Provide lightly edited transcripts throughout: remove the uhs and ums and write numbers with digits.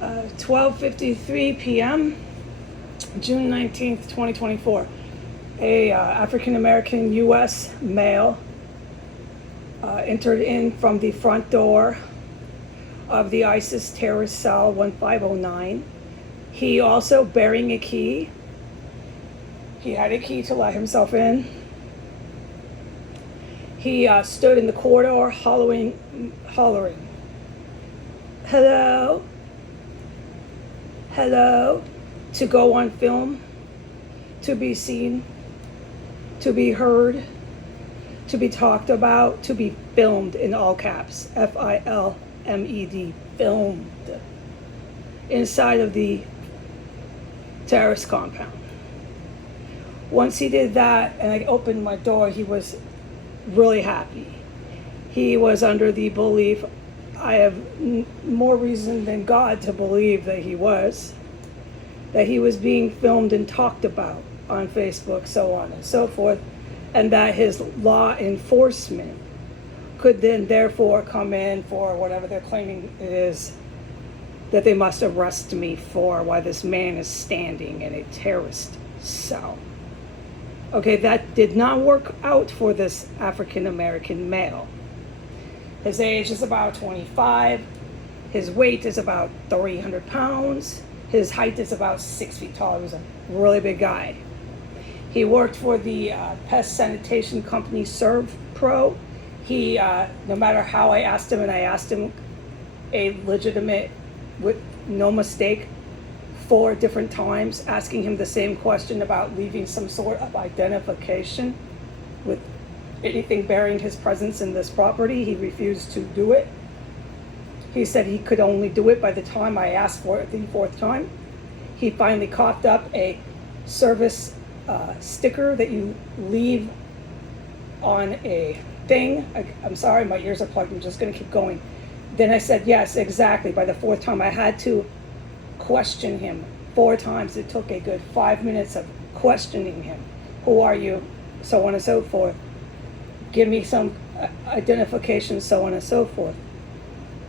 12:53 p.m., June 19th, 2024. A African-American U.S. male entered in from the front door of the ISIS terrorist cell 1509. He also bearing a key. He had a key to let himself in. He stood in the corridor hollering, hello, hello, to go on film, to be seen, to be heard, to be talked about, to be filmed in all caps, Filmed, filmed, inside of the terrorist compound. Once he did that and I opened my door, he was really happy. He was under the belief, I have more reason than God to believe that he was being filmed and talked about on Facebook, so on and so forth, and that his law enforcement could then therefore come in for whatever they're claiming it is that they must arrest me for while this man is standing in a terrorist cell. Okay, that did not work out for this African-American male. His age is about 25. His weight is about 300 pounds. His height is about 6 feet tall. He was a really big guy. He worked for the Pest sanitation company Serve Pro. He, no matter how I asked him, and I asked him a legitimate, with no mistake, 4 different times, asking him the same question about leaving some sort of identification with anything bearing his presence in this property. He refused to do it. He said he could only do it by the time I asked for it the 4th time. He finally coughed up a service sticker that you leave on a thing. I'm sorry, my ears are plugged. I'm just going to keep going. Then I said, yes, exactly. By the 4th time, I had to question him 4 times. It took a good 5 minutes of questioning him. Who are you? So on and so forth. Give me some identification, so on and so forth.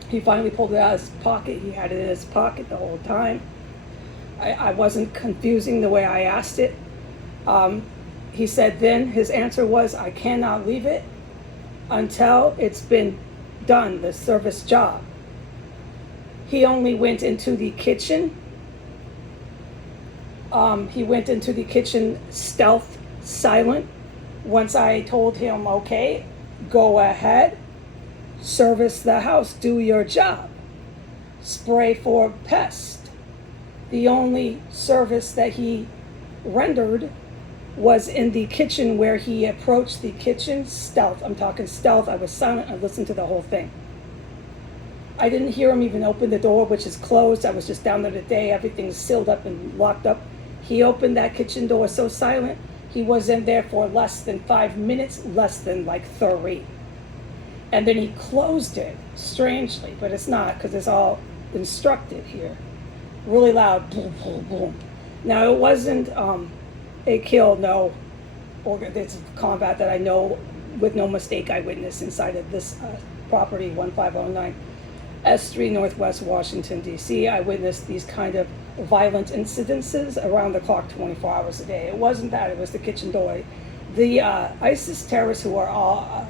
He finally pulled it out of his pocket. He had it in his pocket the whole time. I wasn't confusing the way I asked it. He said then, his answer was, I cannot leave it until it's been done, the service job. He only went into the kitchen. He went into the kitchen stealth, silent. Once I told him, okay, go ahead, service the house, do your job, spray for pest. The only service that he rendered was in the kitchen, where he approached the kitchen stealth. I'm talking stealth. I was silent. I listened to the whole thing. I didn't hear him even open the door, which is closed. I was just down there today. Everything's sealed up and locked up. He opened that kitchen door so silent. He was in there for less than 5 minutes, less than like 3. And then he closed it, strangely, but it's not, because it's all instructed here. Really loud, boom, boom, boom. Now, it wasn't a kill, no, or it's combat that I know with no mistake I witnessed inside of this property, 1509 S3 Northwest Washington, D.C. I witnessed these kind of violent incidences around the clock, 24 hours a day. It wasn't that, it was the kitchen door. The ISIS terrorists, who are all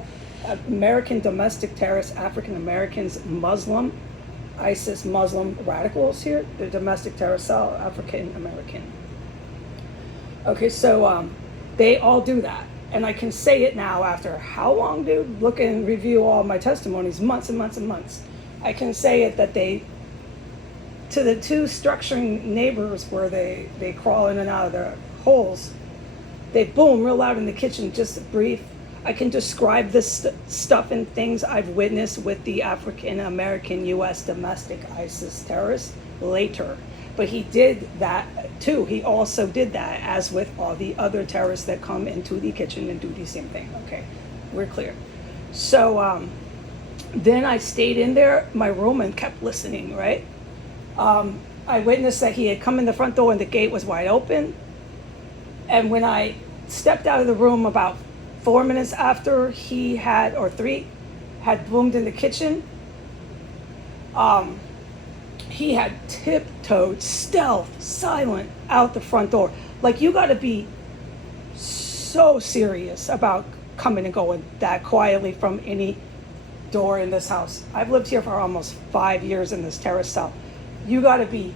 American domestic terrorists, African Americans, Muslim, ISIS Muslim radicals here, the domestic terrorists are African American. Okay, so they all do that. And I can say it now after how long, dude? Look and review all my testimonies, months and months and months. I can say it that they, to the 2 structuring neighbors where they crawl in and out of their holes, they boom real loud in the kitchen, just brief. I can describe this stuff and things I've witnessed with the African American U.S. domestic ISIS terrorists later. But he did that too. He also did that, as with all the other terrorists that come into the kitchen and do the same thing. Okay, we're clear. So then I stayed in there, my room, and kept listening, right? I witnessed that he had come in the front door and the gate was wide open. And when I stepped out of the room about 4 minutes after he had, or 3, had boomed in the kitchen, He had tiptoed, stealth, silent out the front door. Like, you got to be so serious about coming and going that quietly from any door in this house. I've lived here for almost 5 years in this terrace cell. You got to be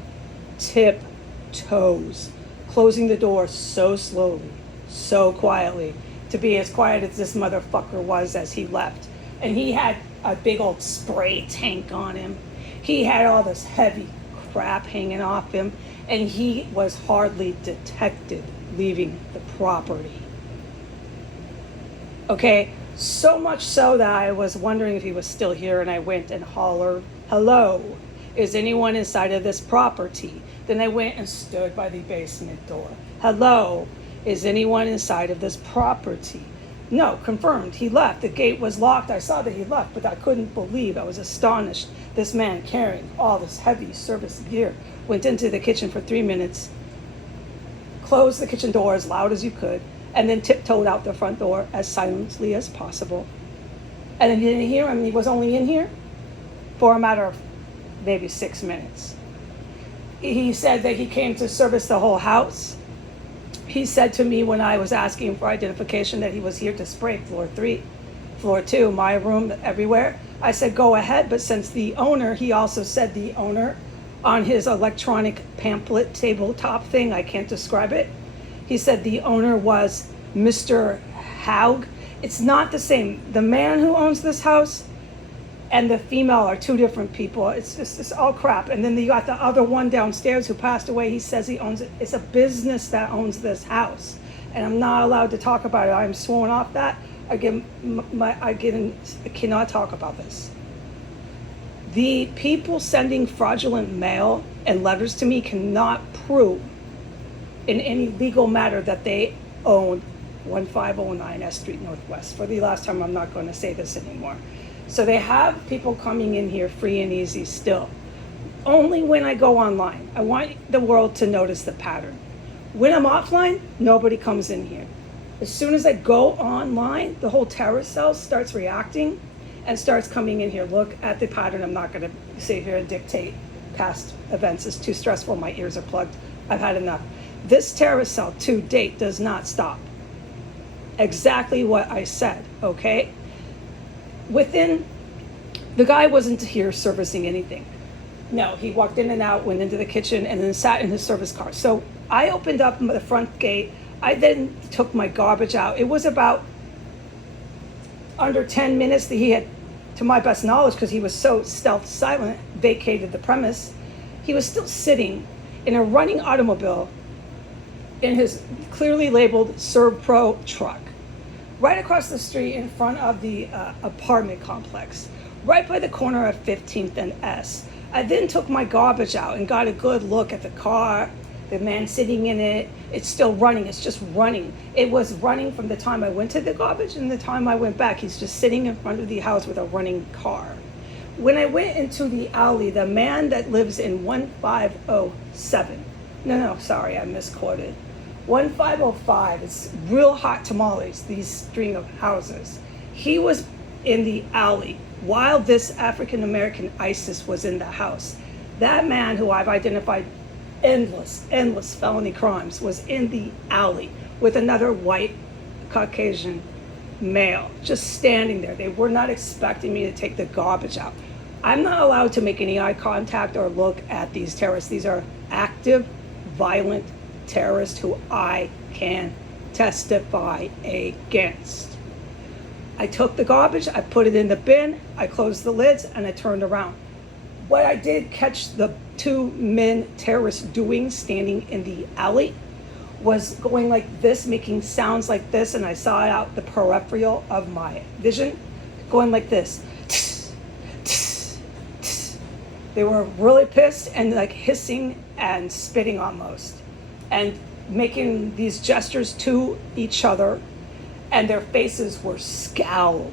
tiptoes, closing the door so slowly, so quietly, to be as quiet as this motherfucker was as he left. And he had a big old spray tank on him. He had all this heavy crap hanging off him, and he was hardly detected leaving the property. Okay, so much so that I was wondering if he was still here, and I went and hollered, "Hello, is anyone inside of this property?" Then I went and stood by the basement door. "Hello, is anyone inside of this property?" No, confirmed, he left. The gate was locked. I saw that he left, but I couldn't believe, I was astonished. This man carrying all this heavy service gear went into the kitchen for 3 minutes, closed the kitchen door as loud as you could, and then tiptoed out the front door as silently as possible. And then you didn't hear him. He was only in here for a matter of maybe 6 minutes. He said that he came to service the whole house. He said to me when I was asking for identification that he was here to spray floor 3, floor 2, my room, everywhere. I said, go ahead, but since the owner, he also said the owner on his electronic pamphlet tabletop thing, I can't describe it. He said the owner was Mr. Haug. It's not the same. The man who owns this house and the female are two different people. It's all crap. And then you got the other one downstairs who passed away. He says he owns it. It's a business that owns this house. And I'm not allowed to talk about it. I'm sworn off that. I cannot talk about this. The people sending fraudulent mail and letters to me cannot prove in any legal matter that they own 1509 S Street Northwest. For the last time, I'm not going to say this anymore. So they have people coming in here free and easy still. Only when I go online. I want the world to notice the pattern. When I'm offline, nobody comes in here. As soon as I go online, the whole terrace cell starts reacting and starts coming in here. Look at the pattern. I'm not going to sit here and dictate past events. It's too stressful. My ears are plugged. I've had enough. This terrace cell to date does not stop. Exactly what I said, okay? The guy wasn't here servicing anything. No, he walked in and out, went into the kitchen, and then sat in his service car. So I opened up the front gate. I then took my garbage out. It was about under 10 minutes that he had, to my best knowledge, because he was so stealth silent, vacated the premise. He was still sitting in a running automobile in his clearly labeled Servpro truck, right across the street in front of the apartment complex, right by the corner of 15th and S. I then took my garbage out and got a good look at the car, the man sitting in it. It's still running. It's just running. It was running from the time I went to the garbage and the time I went back. He's just sitting in front of the house with a running car. When I went into the alley, the man that lives in 1507, sorry, I misquoted. 1505, it's real hot tamales, these string of houses. He was in the alley while this African-American ISIS was in the house. That man, who I've identified endless felony crimes, was in the alley with another white Caucasian male, just standing there. They were not expecting me to take the garbage out. I'm not allowed to make any eye contact or look at these terrorists. These are active, violent terrorists who I can testify against. I took the garbage, I put it in the bin, I closed the lids, and I turned around. What I did catch the two men terrorists doing, standing in the alley, was going like this, making sounds like this, and I saw it out the peripheral of my vision, going like this. They were really pissed and like hissing and spitting almost, and making these gestures to each other, and their faces were scowled.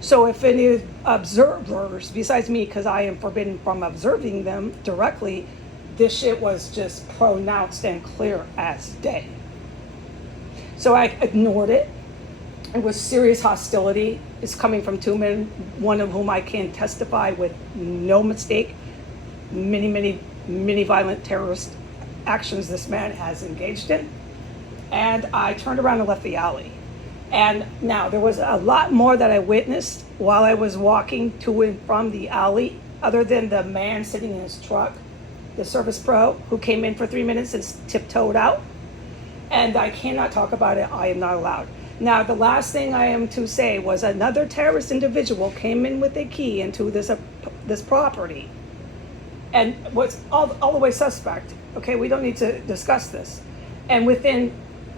So if any observers, besides me, because I am forbidden from observing them directly, this shit was just pronounced and clear as day. So I ignored it. It was serious hostility. It's coming from two men, one of whom I can testify with no mistake many violent terrorist actions this man has engaged in. And I turned around and left the alley. And now there was a lot more that I witnessed while I was walking to and from the alley, other than the man sitting in his truck, the service pro who came in for 3 minutes and tiptoed out. And I cannot talk about it. I am not allowed. Now, the last thing I am to say was another terrorist individual came in with a key into this property and was all the way suspect. Okay, we don't need to discuss this. And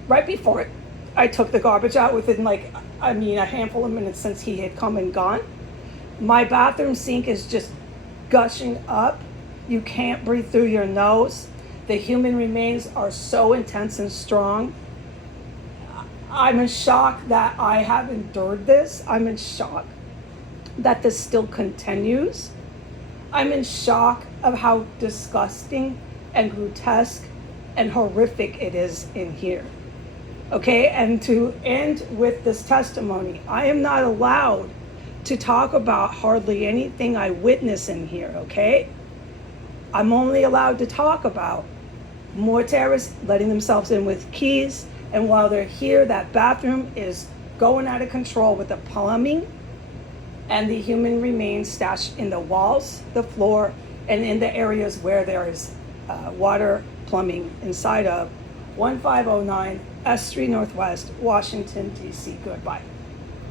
right before it, I took the garbage out within a handful of minutes since he had come and gone. My bathroom sink is just gushing up. You can't breathe through your nose. The human remains are so intense and strong. I'm in shock that I have endured this. I'm in shock that this still continues. I'm in shock of how disgusting and grotesque and horrific it is in here. Okay, and to end with this testimony, I am not allowed to talk about hardly anything I witness in here, okay? I'm only allowed to talk about more terrorists letting themselves in with keys, and while they're here, that bathroom is going out of control with the plumbing and the human remains stashed in the walls, the floor, and in the areas where there is water plumbing inside of 1509 S Street Northwest, Washington, D.C. Goodbye.